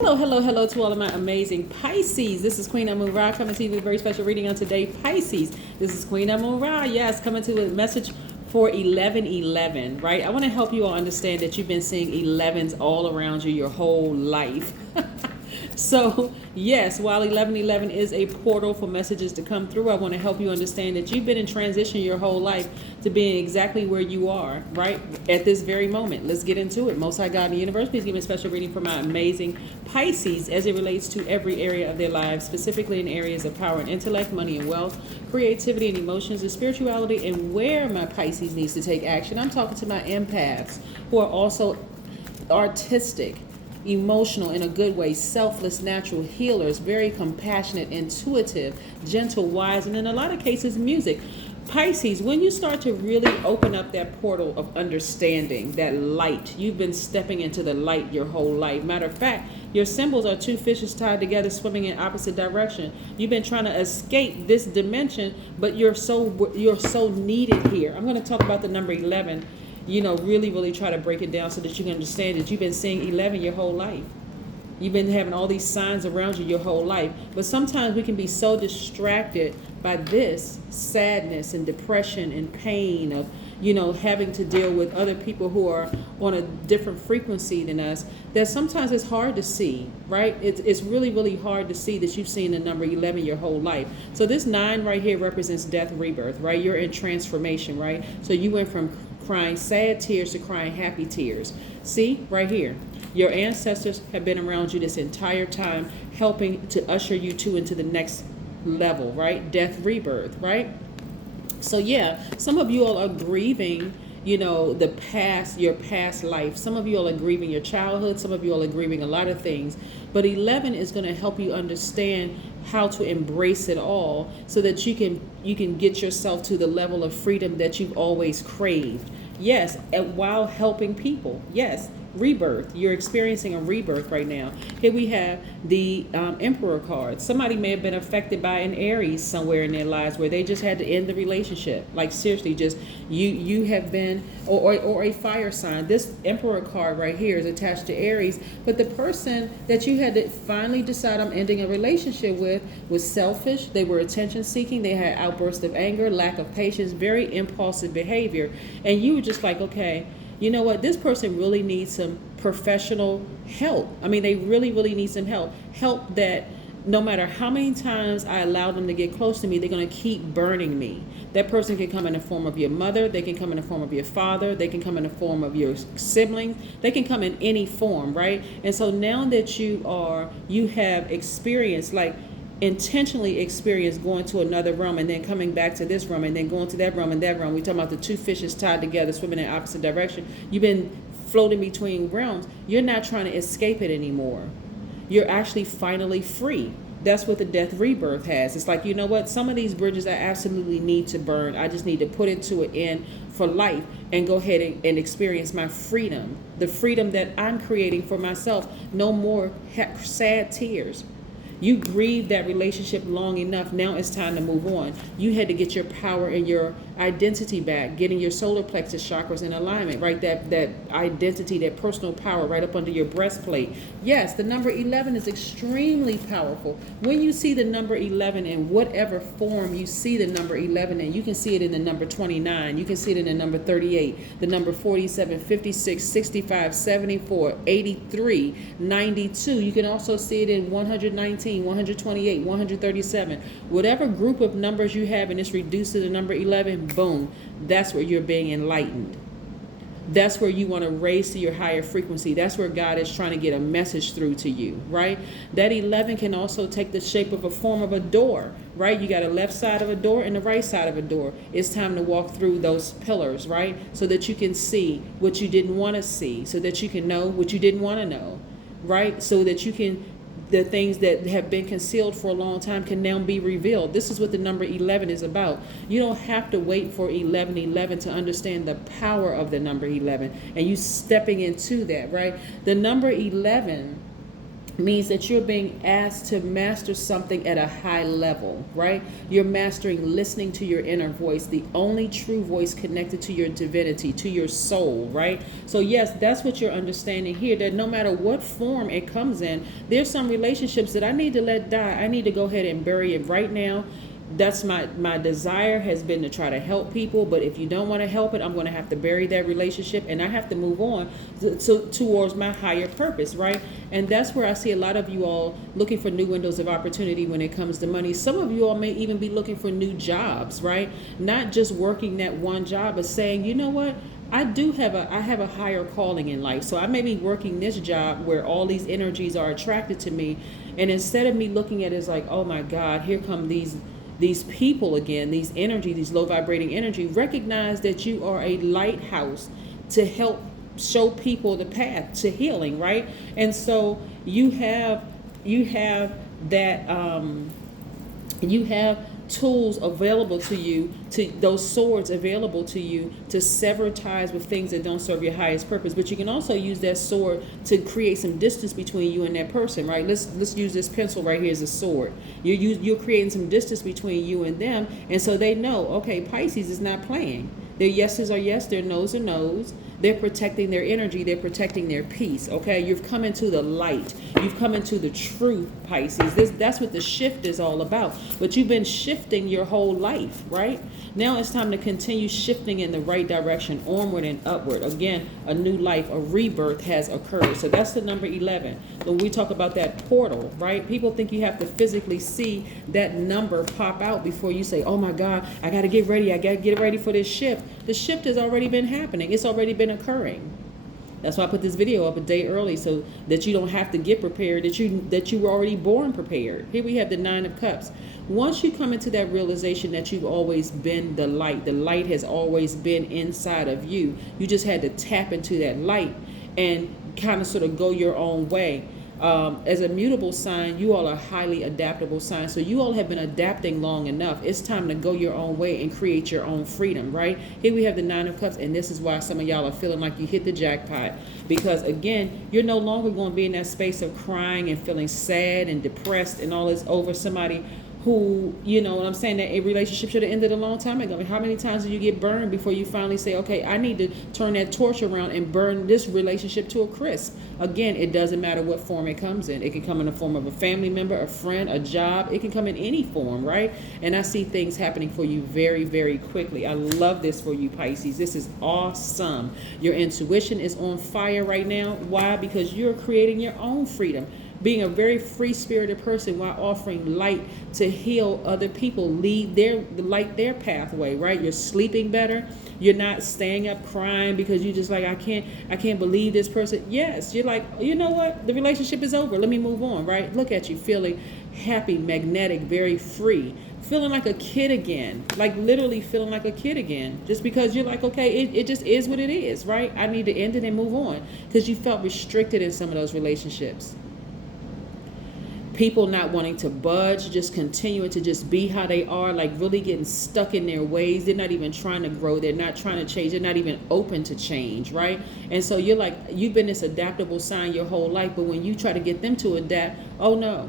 Hello, hello, hello to all of my amazing Pisces. This is Queen Amun Ra coming to you with a very special reading on today, Pisces. This is Queen Amun Ra, yes, coming to a message for 1111, right? I want to help you all understand that you've been seeing 11s all around you your whole life. So, yes, while 1111 is a portal for messages to come through, I want to help you understand that you've been in transition your whole life to being exactly where you are, right, at this very moment. Let's get into it. Most High God in the universe, please give me a special reading for my amazing Pisces as it relates to every area of their lives, specifically in areas of power and intellect, money and wealth, creativity and emotions, and spirituality, and where my Pisces needs to take action. I'm talking to my empaths who are also artistic, emotional in a good way, selfless, natural healers, very compassionate, intuitive, gentle, wise, and in a lot of cases, music. Pisces, when you start to really open up that portal of understanding, that light, you've been stepping into the light your whole life. Matter of fact, your symbols are two fishes tied together, swimming in opposite direction. You've been trying to escape this dimension, but you're so needed here. I'm going to talk about the number 11. Really try to break it down so that you can understand that you've been seeing 11 your whole life. You've been having all these signs around you your whole life. But sometimes we can be so distracted by this sadness and depression and pain of, having to deal with other people who are on a different frequency than us, that sometimes it's hard to see, right? It's really hard to see that you've seen the number 11 your whole life. So this 9 right here represents death, rebirth, right? You're in transformation, right? So you went from crying sad tears to crying happy tears. See, right here. Your ancestors have been around you this entire time, helping to usher you into the next level, right? Death, rebirth, right? So yeah, some of you all are grieving, the past, your past life. Some of you all are grieving your childhood. Some of you all are grieving a lot of things. But 11 is going to help you understand how to embrace it all so that you can get yourself to the level of freedom that you've always craved. Yes, and while helping people. Yes, rebirth. You're experiencing a rebirth right now. Here we have the Emperor card. Somebody may have been affected by an Aries somewhere in their lives where they just had to end the relationship. Like seriously, just you have been, or a fire sign. This Emperor card right here is attached to Aries, but the person that you had to finally decide I'm ending a relationship with was selfish. They were attention seeking. They had outbursts of anger, lack of patience, very impulsive behavior, and you were just like, okay, you know what? This person really needs some professional help. I mean, they really need some help. Help that no matter how many times I allow them to get close to me, they're going to keep burning me. That person can come in the form of your mother. They can come in the form of your father. They can come in the form of your siblings. They can come in any form, right? And so now that you have experienced, like, intentionally experience going to another realm and then coming back to this realm and then going to that realm and that realm. We're talking about the two fishes tied together, swimming in opposite direction. You've been floating between realms. You're not trying to escape it anymore. You're actually finally free. That's what the death rebirth has. It's like, you know what? Some of these bridges I absolutely need to burn. I just need to put it to an end for life and go ahead and experience my freedom. The freedom that I'm creating for myself. No more sad tears. You grieved that relationship long enough. Now it's time to move on. You had to get your power and your identity back, getting your solar plexus chakras in alignment, right? That identity, that personal power right up under your breastplate. Yes, the number 11 is extremely powerful. When you see the number 11 in whatever form you see the number 11 in, you can see it in the number 29. You can see it in the number 38, the number 47, 56, 65, 74, 83, 92. You can also see it in 119, 128, 137. Whatever group of numbers you have and it's reduced to the number 11, boom, that's where you're being enlightened. That's where you want to raise to your higher frequency. That's where God is trying to get a message through to you, right? That 11 can also take the shape of a form of a door, right? You got a left side of a door and the right side of a door. It's time to walk through those pillars, right? So that you can see what you didn't want to see, so that you can know what you didn't want to know, right? So that you can, the things that have been concealed for a long time can now be revealed. This is what the number 11 is about. You don't have to wait for 1111 to understand the power of the number 11 and you stepping into that, right? The number 11 means that you're being asked to master something at a high level, right? You're mastering listening to your inner voice, the only true voice connected to your divinity, to your soul, right? So yes, that's what you're understanding here, that no matter what form it comes in, there's some relationships that I need to let die. I need to go ahead and bury it right now. That's my desire has been to try to help people, but if you don't want to help it, I'm going to have to bury that relationship, and I have to move on towards my higher purpose, right? And that's where I see a lot of you all looking for new windows of opportunity when it comes to money. Some of you all may even be looking for new jobs, right? Not just working that one job, but saying, you know what, I have a higher calling in life. So I may be working this job where all these energies are attracted to me, and instead of me looking at it as like, oh my God, here come these people again, these energy, these low vibrating energy, recognize that you are a lighthouse to help show people the path to healing, right? And so you have that you have tools available to you, to those swords available to you to sever ties with things that don't serve your highest purpose. But you can also use that sword to create some distance between you and that person, right? Let's use this pencil right here as a sword. You're creating some distance between you and them, and so they know, okay, Pisces is not playing. Their yeses are yes, their no's are no's. They're protecting their energy. They're protecting their peace. Okay, you've come into the light. You've come into the truth, Pisces. That's what the shift is all about. But you've been shifting your whole life, right? Now it's time to continue shifting in the right direction, onward and upward. Again, a new life, a rebirth has occurred. So that's the number 11. When we talk about that portal, right? People think you have to physically see that number pop out before you say, oh my God, I got to get ready. I got to get ready for this shift. The shift has already been happening. It's already been occurring. That's why I put this video up a day early, so that you don't have to get prepared, that you were already born prepared. Here we have the 9 of Cups. Once you come into that realization that you've always been the light has always been inside of you. You just had to tap into that light and kind of sort of go your own way. As a mutable sign, you all are highly adaptable signs. So you all have been adapting long enough. It's time to go your own way and create your own freedom, right? Here we have the 9 of Cups, and this is why some of y'all are feeling like you hit the jackpot. Because again, you're no longer going to be in that space of crying and feeling sad and depressed and all this over somebody who, you know what I'm saying, that a relationship should have ended a long time ago. I mean, how many times do you get burned before you finally say, okay, I need to turn that torch around and burn this relationship to a crisp? Again, it doesn't matter what form it comes in. It can come in the form of a family member, a friend, a job. It can come in any form, right? And I see things happening for you very, very quickly. I love this for you, Pisces. This is awesome. Your intuition is on fire right now. Why? Because you're creating your own freedom. Being a very free-spirited person while offering light to heal other people, lead their pathway, right? You're sleeping better. You're not staying up crying because you just like, I can't believe this person. Yes, you're like, you know what? The relationship is over. Let me move on, right? Look at you feeling happy, magnetic, very free, feeling like a kid again, like literally feeling like a kid again, just because you're like, okay, it just is what it is, right? I need to end it and move on, because you felt restricted in some of those relationships. People not wanting to budge, just continuing to just be how they are, like really getting stuck in their ways. They're not even trying to grow. They're not trying to change. They're not even open to change, right? And so you're like, you've been this adaptable sign your whole life, but when you try to get them to adapt, oh no,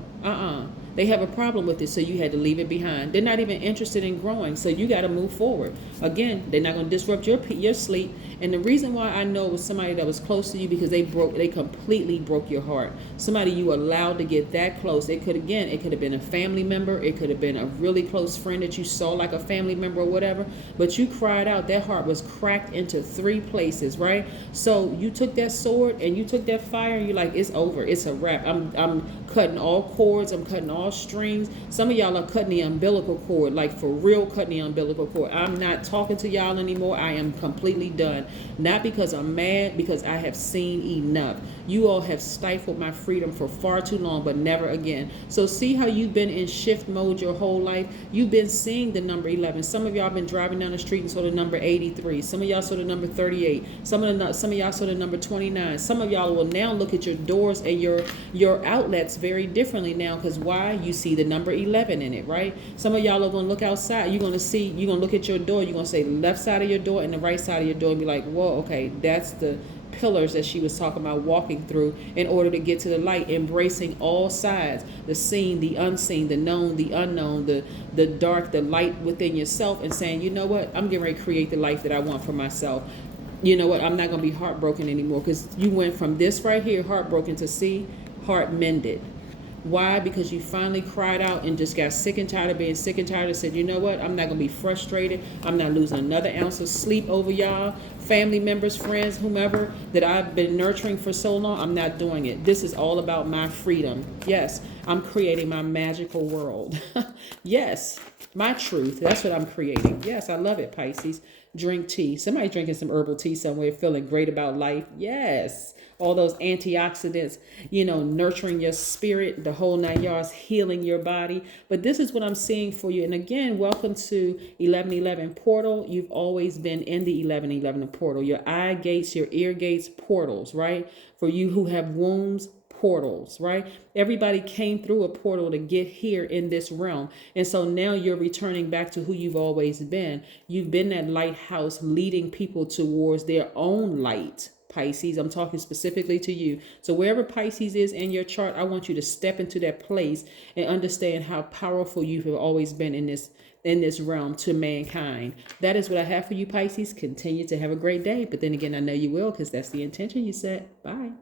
they have a problem with it, so you had to leave it behind. They're not even interested in growing, so you got to move forward. Again, they're not going to disrupt your sleep. And the reason why I know it was somebody that was close to you, because they completely broke your heart. Somebody you allowed to get that close. It could have been a family member. It could have been a really close friend that you saw like a family member or whatever. But you cried out. That heart was cracked into 3 places, right? So you took that sword and you took that fire, and you're like, it's over. It's a wrap. I'm cutting all cords. I'm cutting all strings. Some of y'all are cutting the umbilical cord, like for real, cutting the umbilical cord. I'm not talking to y'all anymore. I am completely done. Not because I'm mad, because I have seen enough. You all have stifled my freedom for far too long, but never again. So see how you've been in shift mode your whole life? You've been seeing the number 11. Some of y'all have been driving down the street and saw the number 83. Some of y'all saw the number 38. Some of y'all saw the number 29. Some of y'all will now look at your doors and your outlets very differently now, because why? You see the number 11 in it, right? Some of y'all are going to look outside. You're going to look at your door. You're going to say the left side of your door and the right side of your door and be like, whoa, okay, that's the pillars that she was talking about walking through in order to get to the light, embracing all sides, the seen, the unseen, the known, the unknown, the dark, the light within yourself, and saying, you know what, I'm getting ready to create the life that I want for myself. You know what, I'm not going to be heartbroken anymore, because you went from this right here, heartbroken, to see heart mended. Why? Because you finally cried out and just got sick and tired of being sick and tired and said, you know what, I'm not going to be frustrated. I'm not losing another ounce of sleep over y'all, family members, friends, whomever that I've been nurturing for so long. I'm not doing it. This is all about my freedom. Yes, I'm creating my magical world. Yes, my truth. That's what I'm creating. Yes, I love it, Pisces. Drink tea. Somebody drinking some herbal tea somewhere, feeling great about life. Yes. All those antioxidants, nurturing your spirit, the whole 9 yards, healing your body. But this is what I'm seeing for you. And again, welcome to 1111 portal. You've always been in the 1111 portal. Your eye gates, your ear gates, portals, right? For you who have wombs, portals, right? Everybody came through a portal to get here in this realm. And so now you're returning back to who you've always been. You've been that lighthouse leading people towards their own light. Pisces, I'm talking specifically to you. So wherever Pisces is in your chart, I want you to step into that place and understand how powerful you have always been in this realm to mankind. That is what I have for you, Pisces. Continue to have a great day. But then again, I know you will, because that's the intention you set. Bye.